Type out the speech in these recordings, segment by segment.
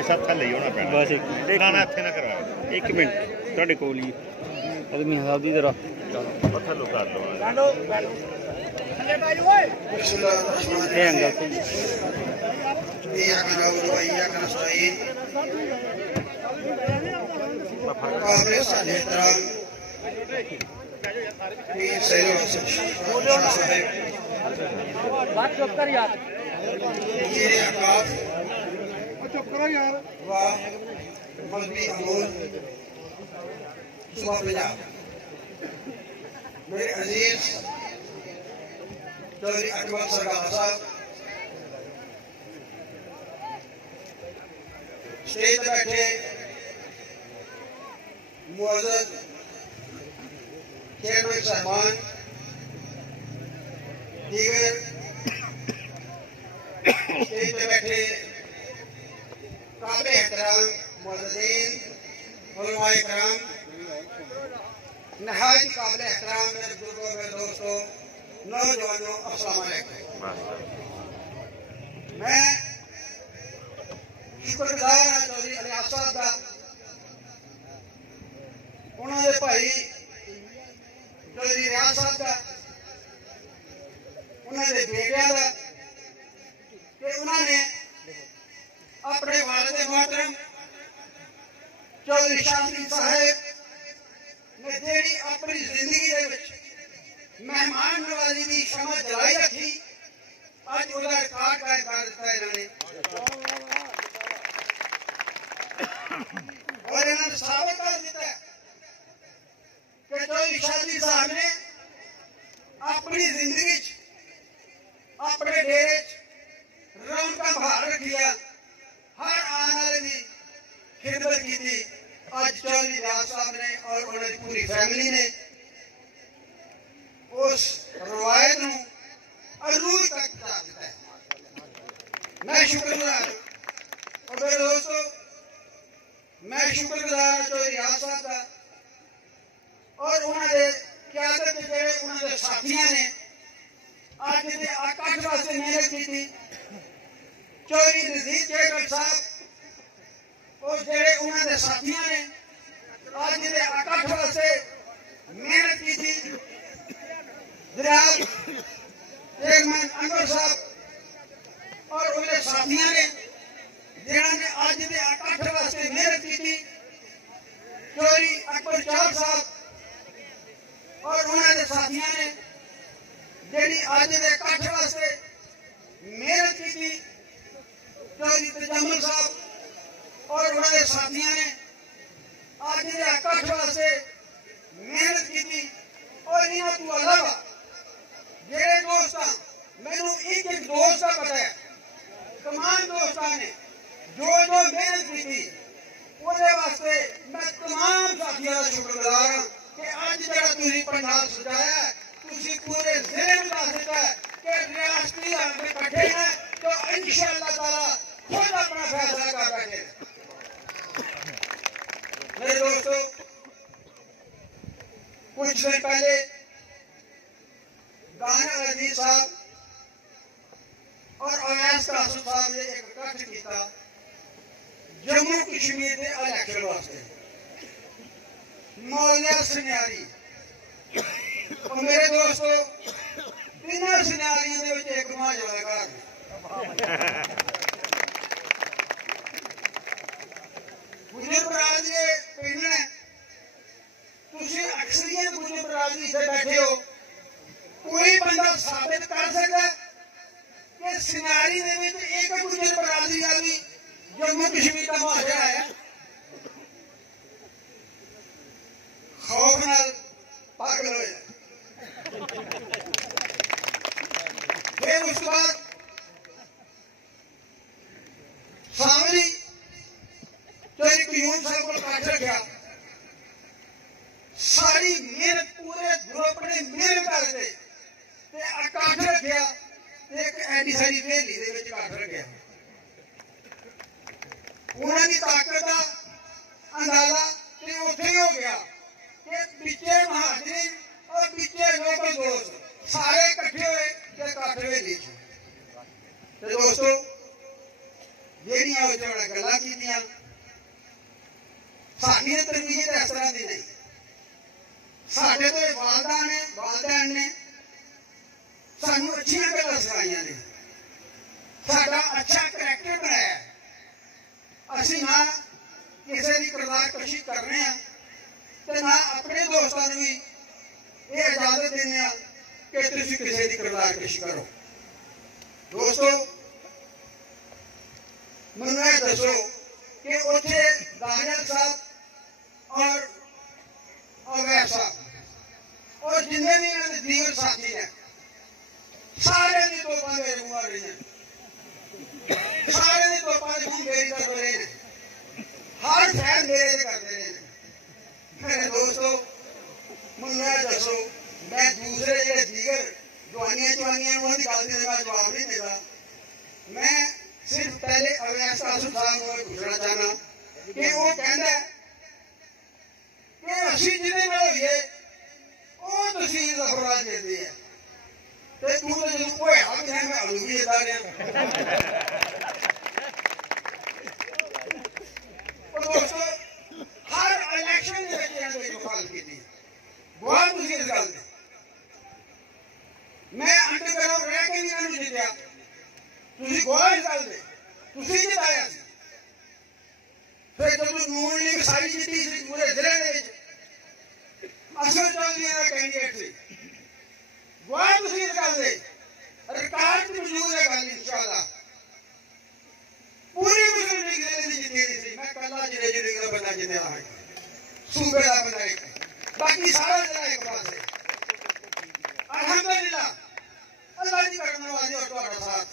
हमेशा थल्ले ही होना पैना बस पुराना इत्थे ना करवाओ। एक मिनट तुहाडे कोल ही मियां साहब दी जरा थल्लो कर लो ये एंगल से बात चुप कर यार चुप करो यार मेरे अजीज चौधरी अकबर सरकार साहब स्टेज पर बैठे मुअज़्ज़ज़ चेयरमैन साहबान दीगर स्टेज पर बैठे काबिल एहतराम मुअज़्ज़ज़ीन उलमाए किराम नहायत काबिल एहतराम मेरे बुजुर्गों मेरे दोस्तों नौजवानों अस्सलाम वालेकुम। मैं शुक्रगुजार हाँ चौधरी अलियास साहब का उन्होंने भाई चौधरी रियाज साहब का उन्होंने बेटिया का कि उन्होंने अपने वालिद मोहतरम चौधरी शास्त्री साहब ने जेड़ी अपनी जिंदगी दे विच मेहमान नवाजी की समझ जलाई रखी अज उसका रिकॉर्ड कायम कर दिता इन्होंने और इन्होंने साबित कर दिता कि चौधरी शास्त्री साहब ने अपनी जिंदगी अपने डेरे रौनक बहाल रखिया हर आने वाले की खिदमत की थी। आज चौधरी रियाज साहब ने और उन्होंने पूरी फैमिली ने उस रवायत को अरूज तक पहुंचा दिता है। मैं शुक्रगुजार और मेरे दोस्तों मैं शुक्रगुजार चौधरी रियाज साहब का और उन्होंने क्यादत जो उन्होंने साथियों ने आज के इकट्ठ वास्ते मेहनत की थी। चौधरी नज़ीर चेयरमैन साहब और जेड़े उन्होंने साथियों ने आज के इकट्ठ वास्ते मेहनत की थी। जनाब चेयरमैन अनवर साहब और उनके साथियों ने जिन्होंने आज के इकट्ठ वास्ते मेहनत की थी। चौधरी अकबर चार साहब और उन्होंने साथियों ने जेड़ी आज के इकट्ठ वास्ते मेहनत की थी। चौधरी तजम्मुल साहब और उन्होंने साथियों ने आज के इकट्ठ वास्ते मेहनत की थी। और इन्हों तो अलावा जेड़े दोस्त मैनू एक एक दोस्त का पता है तमाम दोस्तों ने जो मेहनत की थी उसके वास्ते मैं तमाम साथियों का शुक्रगुजार हाँ कि अज जो पंजाब सजाया तुसी पूरे जिले में दस दिता है कि रियासती हल में बैठे हैं तो इंशाअल्लाह ताला खुद अपना फैसला कर बैठे। मेरे दोस्तों कुछ दिन पहले दानिया अजीज साहब और अवैस कासिम साहब ने एक इकट्ठ किया जम्मू कश्मीर के इलेक्शन वास्ते मौलिया सुनियारी और मेरे दोस्तों तीनों सुनियारियों के एक मां जला घर गुजर बरादरी पिंड है तुसी अक्सरियत गुजर बरादरी से बैठे हो कोई बंदा साबित कर सकता कि सिनारी दे विच एक गुजर बरादरी वाली जम्मू कश्मीर का मुआशरा है। खौफ नाल पागल हो जाए। फिर उसके बाद सामने चौधरी कयूम साहब को काट रखा सारी मेहनत पूरे ग्रुप ने मेहनत करते काट रखा एक एडी सारी हवेली काट रखा उन्होंने ताकत का अंदाजा उत्थे ही हो गया कि पिछे महाजरीन और पिछे लोकल दोस्त सारे इकट्ठे हुए काट हवेली दोस्तों ਜਿਹੜੀਆਂ ਉਹ ਜਿਹੜਾ ਗੱਲਾਂ ਕੀਤੀਆਂ ਸਾਡੀਆਂ ਤਰਬੀਅਤ ਇਸ ਤਰ੍ਹਾਂ ਦੀ ਨਹੀਂ। ਸਾਡੇ ਤੋਂ ਵਾਲਦਾਨ ਨੇ ਸਾਨੂੰ ਅੱਛੀਆਂ ਗੱਲਾਂ ਸਿਖਾਈਆਂ ਨੇ, ਸਾਡਾ ਅੱਛਾ ਕਰੈਕਟਰ ਬਣਾਇਆ। ਅਸੀਂ ਨਾ ਕਿਸੇ ਦੀ ਕਿਰਦਾਰਕਸ਼ੀ ਕਰ ਰਹੇ ਹਾਂ ਤੇ ਨਾ ਆਪਣੇ ਦੋਸਤਾਂ ਨੂੰ ਵੀ ਇਹ ਇਜਾਜ਼ਤ ਦਿੰਦੇ ਹਾਂ कि तुसी किसी की किरदारकशी करो। दोस्तों मैनूं ये दसो कि उत्थे दानियल साहब और अवैध साहब और जिन्ने भी इन्हां दीगर साथी हैं सारे दी तोपां मेरे मूंह आ रही हैं, सारे दी तोपां दी मूंह मेरी कर रहे हैं, हर फैन मेरे से कर रहे हैं। मेरे दोस्तों मैनूं ये दसो मैं दूसरे जो दीगर जवानियां उन्होंने गल का जवाब नहीं देगा। मैं सिर्फ पहले अवैध कासिम साहब को पूछना चाहना कि वो कहता है कि असी जिन्हें में होइए वो तहसील जफरवाल देती है ते तू तो जो होया भी है मैं अनु भी देता रहा। दोस्तों हर इलेक्शन में मुखालफत की बहुत तुसी इस गल की मैं अंडरग्राउंड रह के भी इन्होंने जितया, तुसी गवाह इस गल दे, तुसी जिताया सी। फिर जब नून लीग सारी जीती सी पूरे जिले दे विच असद चौधरी दा कैंडिडेट सी, गवाह तुसी इस गल दे, रिकॉर्ड मौजूद है गल इंशाअल्लाह। पूरी मुस्लिम लीग जिले दी जीती सी, मैं कल्ला जिले लीग दा बंदा जितया है, सूबे दा बंदा एक, बाकी सारा जिला एक पास है। अल्हम्दुलिल्लाह अल्लाह की करमनवाजी और तुम्हारा साथ।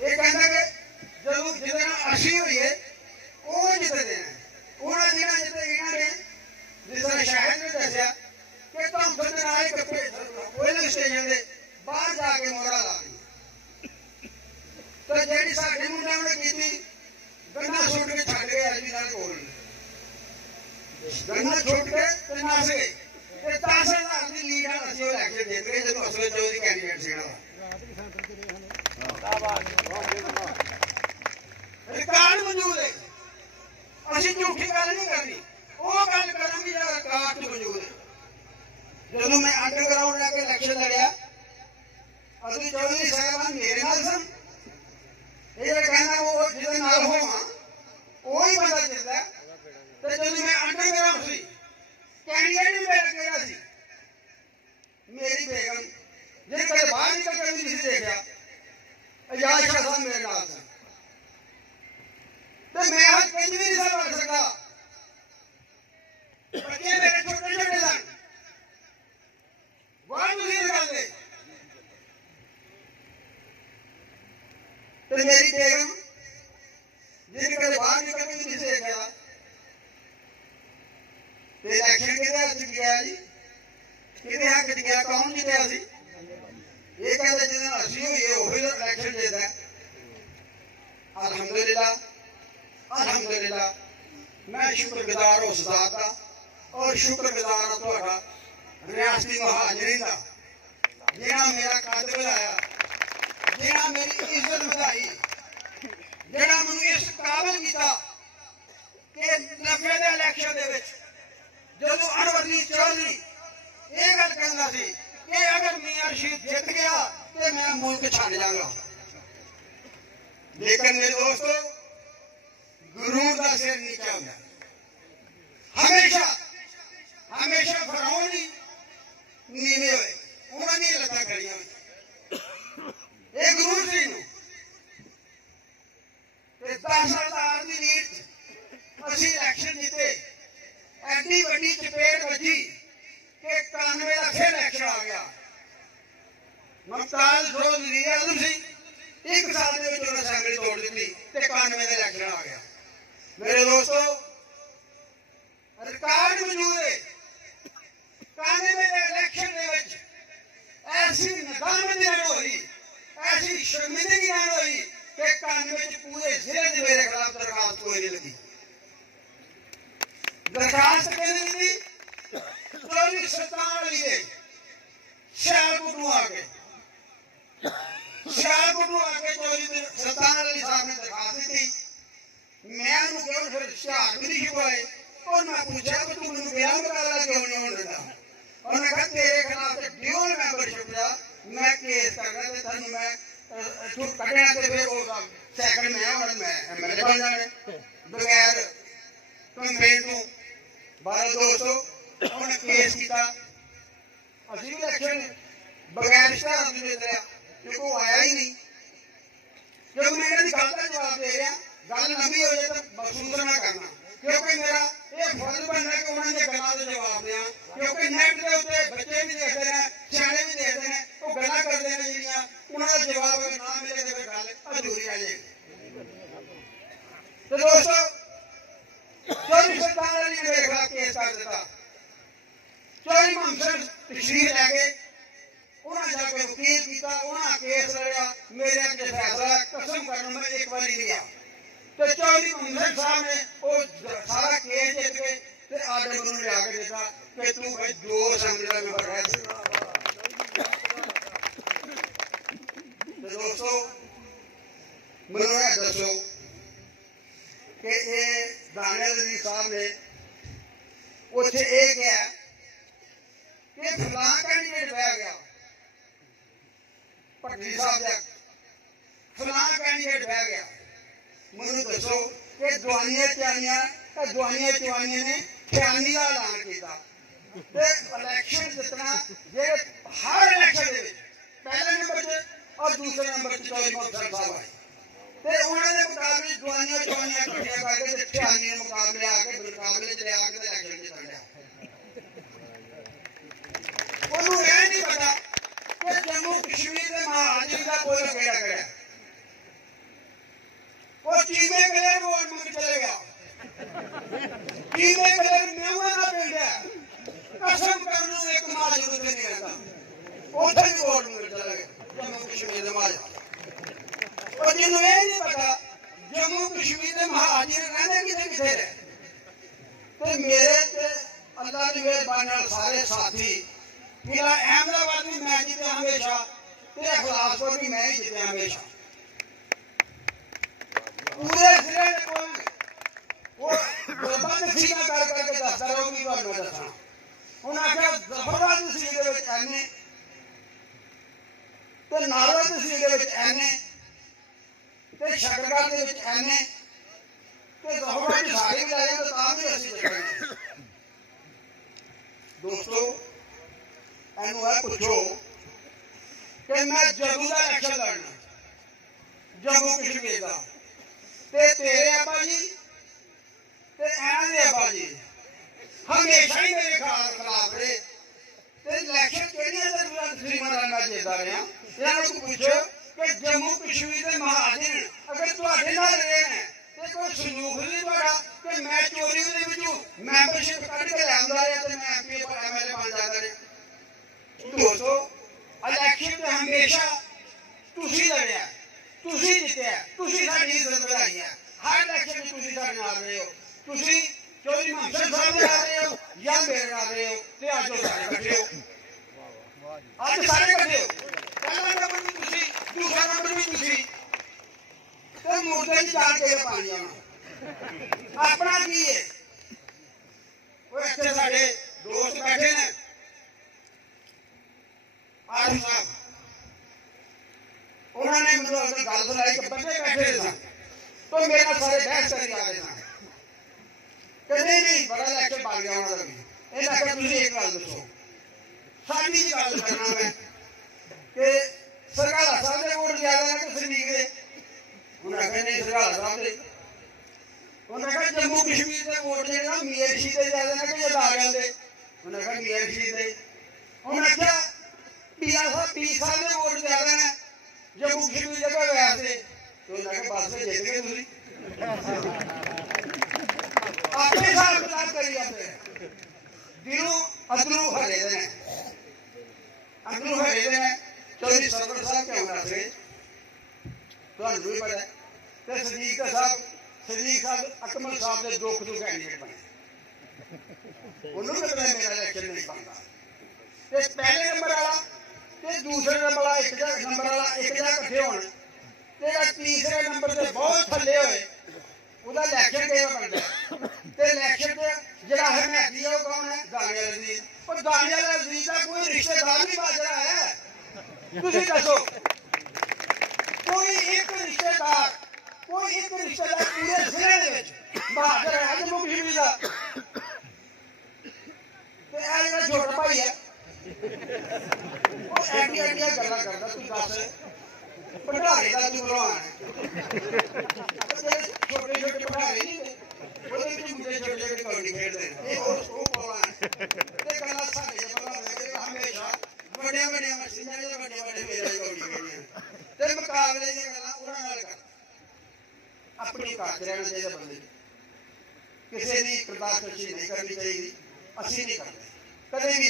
ये कहना कि जब जितना अशी हुई है वो जितने देना उन्होंने जितना जितने इन्होंने जिस तरह शायद ने दसिया कि तुम बंदे आए कपड़े पोलिंग स्टेशन से बाहर जाके मोहरा ला दी तो जी साढ़े मुंडा ने की गन्ना सुट के छड़ गए अभी नाल कोल गन्ना छुट के नस गए 10,000 की लीड असं इलेक्शन जीत गए जब असद चौधरी कैंडिडेट से रिकॉर्ड मौजूद है। असं झूठी गल नहीं करनी, वो गल करूंगी जो रिकॉर्ड मौजूद है। जो मैं अंडरग्राउंड लैके इलेक्शन लड़िया असद चौधरी साहब मेरे नाल सन, ये कहना वो जिहदे नाल होवां वही बंदा जितदा। तो जो मैं अंडरग्राउंड सी कैंडिडेट भी मेरा केड़ा सी मेरी बेगम जे कदे बाहर निकल के भी नहीं देखा एजाज शाह साहब मेरे नाल सन तो मैं हाथ कहीं भी नहीं बढ़ सकता। बच्चे मेरे छोटे छोटे सन बहुत मुश्किल कर दे तो मेरी बेगम जे कदे बाहर निकल के भी नहीं देखा इलेक्शन कि गया जी कि हक च गया कौन जितया सी ये कहते जिस असी हुई है वही इलेक्शन जीतता है। अल्हम्दुलिल्लाह अल्हम्दुलिल्लाह मैं शुक्रगुजार उस जात का और शुक्रगुजार हाँ तुहाडा रियासती महाजरीन का जिन्हें मेरा कद बढ़ाया, जिन्हें मेरी इज्जत बढ़ाई, जिन्हें मैनूं इस काबिल किया कि 90 के इलेक्शन दे विच जब अनवर चौधरी ये गल कहना सी कि अगर मियां रशीद जित गया तो मैं मुल्क छड़ जाऊंगा। लेकिन मेरे दोस्तों गुरूर का सिर नीचा होता हमेशा हमेशा फरौन ही नीवे हुए उन्होंने लत्तां खड़ियां हुई ये गुरूर सी नूं 10,000 की लीड असीं इलेक्शन जीते एडी वड्डी चपेट बजी कि 91 का फिर इलेक्शन आ गया। मुमताज फिरोज वज़ीर आज़म सी एक साल के उन्होंने असेंबली तोड़ दी तो 91 का इलेक्शन आ गया। मेरे दोस्तों रिकॉर्ड मौजूद है 91 के इलेक्शन ऐसी नदामत हुई ऐसी शर्मिंदगी हुई कि 91 पूरे जिले से मेरे खिलाफ दरखास्त कोई नहीं लगी। दरखास्त कहने दी चौधरी सुल्तान अली के शहर को आके सियालकोट को आके चौधरी सुल्तान अली साहब ने दरखास्त दी। मैं उन्हें क्यों फिर सियाल भी नहीं हुए और मैं पूछा कि तू मुझे बयान कराला क्यों नहीं होने देता। उन्होंने कहा तेरे खिलाफ ड्यूल मेंबरशिप का मैं केस करना ते थानू मैं तू कटना ते फिर वो सेकंड में और मैं एमएलए बन जाने बगैर कंप्लेंट तो 12-200 उन्होंने केस किया। असि भी इलेक्शन बगैर इश्तेहार दे दिया क्योंकि वो आया ही नहीं। जब मैं इन्हें गल का जवाब दे रहा गल लंबी हो जाए तो बसूस ना करना क्योंकि मेरा ये फर्ज बनता है कि उन्होंने गलों का जवाब दिया क्योंकि नेट के उत्ते बच्चे भी देखते हैं सियाने भी देखते हैं वो गल्लां करते हैं जिहड़ियां उन्होंने जवाब ना मिले तो गल अधूरी रह जाएगी। तो दोस्तों चौधरी सुल्तान अली ने मेरे खिलाफ केस कर दिता। चौधरी मुहम्मद तशरीफ लैके उन्होंने जाके वकील किया उन्होंने केस लड़िया मेरे अगे फैसला कसम करना मैं एक बार लिया तो चौधरी मुहम्मद साहब ने वो सारा केस जित के आर्डर मैंने लिया के देता कि तू भाई जो असेंबली का मेंबर है। तो दोस्तों मैंने दसो कि ये दानियल अली साहब ने उत्थे एक है कि फलां कैंडिडेट बह गया भट्टी साहब का फलां कैंडिडेट बह गया। मैनू दसो कि जवानियां चवानियां ने ख्यानी का ऐलान किया इलेक्शन जितना जे हर इलेक्शन पहले नंबर से और दूसरे नंबर से चौधरी मुहम्मद साहब आए तो उन्होंने मुकाबले जवानियां चवानियां इकट्ठियां करके ख्यानी मुकाबले आके मुकाबले च आके इलेक्शन जिता लिया। उन्होंने यह नहीं पता कि जम्मू कश्मीर के महाराजी का कोई केड़ा करा वो चीमे कलर वोट मंग चलेगा चीमे कलर मेवा ना पिंड है कसम कर लूं एक महाजन से नहीं आता उधर भी वोट मंग चलेगा जम्मू कश्मीर के महाजन। और जिन्होंने ये नहीं पता जम्मू कश्मीर के महाराजी रहने कितने कितने रहे तो मेरे अल्लाह की मेहरबानी सारे साथी मेरा अहमदाबाद भी मैं जीते हमेशा तेरे खिलाफपुर भी मैं ही जीते हमेशा पूरे जिले में कोई वो बर्बाद सीना कर करके दसदा रहोगी तो मैं दसा उन्हें आख्या जफरबाद सीट के विच एने ते नारवा सीट के विच एने ते शकरगढ़ के विच एने ते जफरबाद सारे भी लाए तो तां भी असीं जितांगे। दोस्तों एनू है पुछो कि मैं जम्मू का इलेक्शन लड़ना जम्मू कश्मीर का ते तेरे अब्बा जी ते ऐन दे अब्बा जी हमेशा ही मेरे खिलाफ रहे ते इलेक्शन केड़ियां श्रीमान मैं जीतदा रहा। इन्हां नूं पुछो कि जम्मू कश्मीर के महाराजे अगर तुहाडे नाल रहे ने ते कोई सलूक नहीं तुहाडा कि मैं चोरी दे विचों मैंबरशिप कढ के लैंदा रहा ते मैं एमपी पर एमएलए बन जांदा रहा। दोस्तों इलेक्शन में हमेशा तुसी लड़िया तुसी जितया तुसी साडी इज्जत बढ़ाई है हर इलेक्शन में तुसी साडे नाल रहे हो तुसी चौधरी मुहम्मद साहब नाल रहे हो या मेरे नाल रहे हो ते अज सारे इकट्ठे हो अज सारे इकट्ठे हो पहला नंबर भी तुसी दूसरा नंबर भी तुसी ते मुर्दे च जान के पानी आना अपना की है वो इत्थे साडे दोस्त बैठे ने आरिफ साहब उन्होंने मुझे गल सुनाई कि बंदे बैठे सन तो मेरे सारे बहस कर आ रहे थे कि नहीं बड़ा इलेक्शन बन गया उन्होंने भी इन्हें आखिया तुम एक गल दसो साडी गल करना मैं कि सरकाला साहब के वोट ज्यादा ने कि सदीक दे उन्हें आखिया नहीं सरकाला साहब दे उन्हें आखिया जम्मू कश्मीर के वोट जो मियां रशीद के ज्यादा ने कि जलाल दे उन्हें आखिया मियां रशीद दे उन्हें आखिया पीर साहब के वोट ज्यादा ने जम्मू कश्मीर जगह वैसे तो बस में जीत गए तुम अपने साथ किताब करी जाते दिलों अंदरों हरे ने चौधरी सरवर साहब क्या होना से तुहानू भी पता ते सदीक साहब अकमल साहब के दुख तो कैंडिडेट बने उन्होंने भी पता मेरा इलेक्शन नहीं बनता पहले नंबर वाला ते दूसरे नंबर वाला एक जगह इकट्ठे होने ते तीसरे नंबर से बहुत थल्ले होए ਉਹਦਾ ਇਲੈਕਸ਼ਨ ਕਿਵੇਂ ਬਣਦਾ ਤੇ ਇਲੈਕਸ਼ਨ ਤੇ ਜਿਹੜਾ ਹੈ ਮੈਦੀ ਉਹ ਕੌਣ ਹੈ ਦਾਨੀਆ ਅਜ਼ੀਜ਼ ਉਹ ਦਾਨੀਆ ਅਜ਼ੀਜ਼ ਦਾ ਕੋਈ ਰਿਸ਼ਤੇਦਾਰ ਨਹੀਂ ਬਾਜਰਾ ਹੈ ਤੁਸੀਂ ਦੱਸੋ ਕੋਈ ਇੱਕ ਰਿਸ਼ਤੇਦਾਰ ਪੂਰੇ ਜ਼ਿਲ੍ਹੇ ਦੇ ਵਿੱਚ ਬਹਾਦਰ ਹੈ ਜੰਮੂ ਕਸ਼ਮੀਰ ਦਾ ਤੇ ਇਹ ਜਿਹੜਾ ਛੋਟਾ ਭਾਈ ਹੈ ਉਹ ਐਡੀਆਂ ਗੱਲਾਂ ਕਰਦਾ ਤੂੰ ਦੱਸ ਭੰਡਾਰੇ ਦਾ ਤੂੰ ਬਣਾਉਣਾ छोटे छोटे भंडारे नहीं बोले कि मुझे छोटे छोटे कबड्डी खेलते हैं ये वो बोला ते गला साडे पता लगे हमेशा बड़े मशीनां दे बड़े मेरे कबड्डी खेलने ते मुकाबले दी गल्लां उन्हां नाल कर अपनी घाट रहना चाहिए बंदे किसी दी बर्दाश्त नहीं करनी चाहिए ਅਸੀਂ नहीं करते कदे भी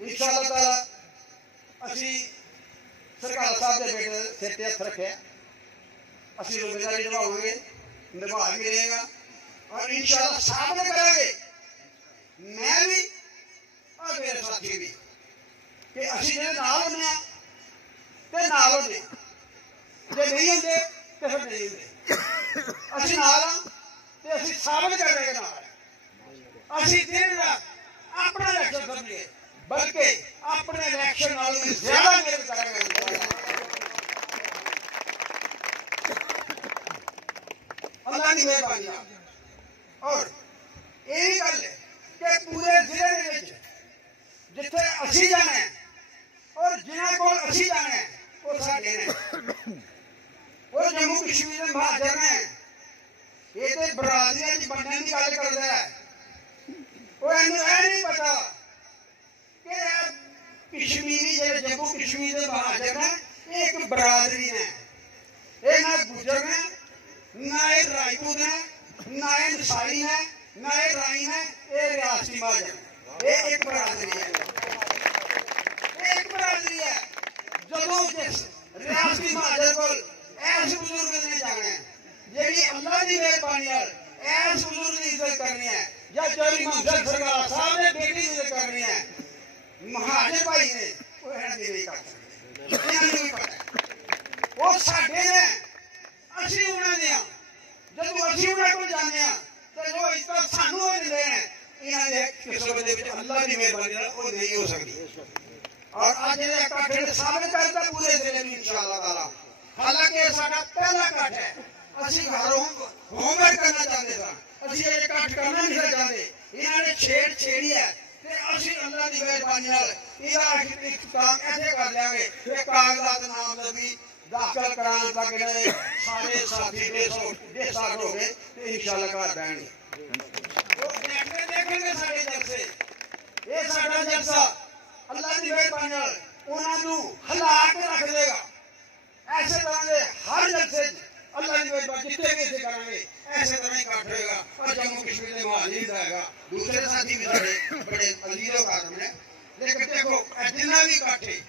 इंशाअल्लाह ताला ਅਸੀਂ सरकार साहब दे बेटे सिर ते हथ रखे ਅਸੀਂ ਜ਼ਿੰਮੇਵਾਰੀ ਨਿਭਾਵਾਂਗੇ ਨਿਭਾ ਵੀ ਰਹੇਗਾ और इंशाअल्लाह सामने करेंगे मैं भी और मेरे साथी भी कि ਅਸੀਂ ਜਿਹੜੇ ਨਾਲ ਹੁੰਦੇ ਆ ਤੇ ਨਾਲ ਹੁੰਦੇ ਜੇ ਨਹੀਂ ਹੁੰਦੇ ਤੇ ਫਿਰ ਨਹੀਂ ਹੁੰਦੇ ਅਸੀਂ ਨਾਲ ਆ ਤੇ ਅਸੀਂ ਸਾਬਤ ਕਰਾਂਗੇ ਨਾਲ ਅਸੀਂ ਦਿਨ ਰਾਤ ਆਪਣਾ ਇਲੈਕਸ਼ਨ ਸਮਝੀਏ ਬਲਕਿ ਆਪਣੇ ਇਲੈਕਸ਼ਨ ਨਾਲੋਂ ਵੀ ਜ਼ਿਆਦਾ ਮਿਹਨਤ ਕਰਾਂਗੇ अल्लाह की मेहरबानी और यही गल है कि पूरे जिले जिथे असी जाना है और जिन्होंने को असी जाना है वो साडे ने वो जम्मू कश्मीर में महाजन है ये तो बरादरियां च बनने की गल करता है वो इन्हू नहीं पता कि कश्मीरी जो जम्मू कश्मीर के महाजन है ये एक बरादरी ने ये ना गुजर ने ना ये राजपूत है ना ये नसाई है ना ये राई है ये रियासती महाजन ये एक बरादरी है जदों जिस रियासती महाजन को ऐस बुजुर्ग ने जाना है जी अल्लाह की मेहरबानी ऐस बुजुर्ग की इज्जत करनी है या चौधरी मंजर सरकार साहब ने बेटी की इज्जत करनी है महाजन भाई ने वो नहीं कर सकते वो साडे ने ਅਸੀਂ ਉਹਨਾਂ ਦੇ ਆ ਜਦੋਂ ਅਸੀਂ ਉਹਨਾਂ ਕੋਲ ਜਾਂਦੇ ਆ ਤੇ ਜੋ ਇੱਜ਼ਤ ਸਾਨੂੰ ਦਿੰਦੇ ਨੇ ਇਹਨਾਂ ਦੇ ਕਿਸਮਤ ਦੇ ਵਿੱਚ ਅੱਲਾਹ ਦੀ ਮਿਹਰਬਾਨੀ ਨਾਲ ਉਹ ਨਹੀਂ ਹੋ ਸਕਦੀ ਔਰ ਅੱਜ ਇਹ ਇਕੱਠ ਸਾਬਤ ਕਰਦਾ ਪੂਰੇ ਜ਼ਿਲ੍ਹੇ ਨੂੰ ਇਨਸ਼ਾਅੱਲਾਹ ਤਾਲਾ ਹਾਲਾਂਕਿ ਇਹ ਸਾਡਾ ਪਹਿਲਾ ਇਕੱਠ ਹੈ ਅਸੀਂ ਘਰੋਂ ਹੋਮਵਰਕ ਕਰਨਾ ਚਾਹੁੰਦੇ ਸਾਂ ਅਸੀਂ ਇਹ ਇਕੱਠ ਕਰਨਾ ਨਹੀਂ ਚਾਹੁੰਦੇ ਇਹਨਾਂ ਨੇ ਛੇੜੀ ਹੈ ਤੇ ਅਸੀਂ ਅੱਲਾਹ ਦੀ ਮਿਹਰਬਾਨੀ ਨਾਲ ਇਹਦਾ ਇਖਤਤਾਮ ऐसे कर लेंगे कि कागजात नामजदगी दाखिल कराने तक इन्हें सारे साथी बेसार हो गए तो इंशाअल्लाह घर बहने देखेंगे सारे जलसे ये साडा जलसा अल्लाह की मेहरबानी नाल उन्हां नूं हिला के रख देगा ऐसे तरह के हर जलसे अल्लाह की मेहरबानी जितने भी इसे करेंगे ऐसे तरह ही इकट्ठ होएगा और जम्मू कश्मीर के माहौल भी रहेगा दूसरे साथी भी सारे बड़े अजीजों का है लेकिन देखो जिन्ना भी इकट्ठे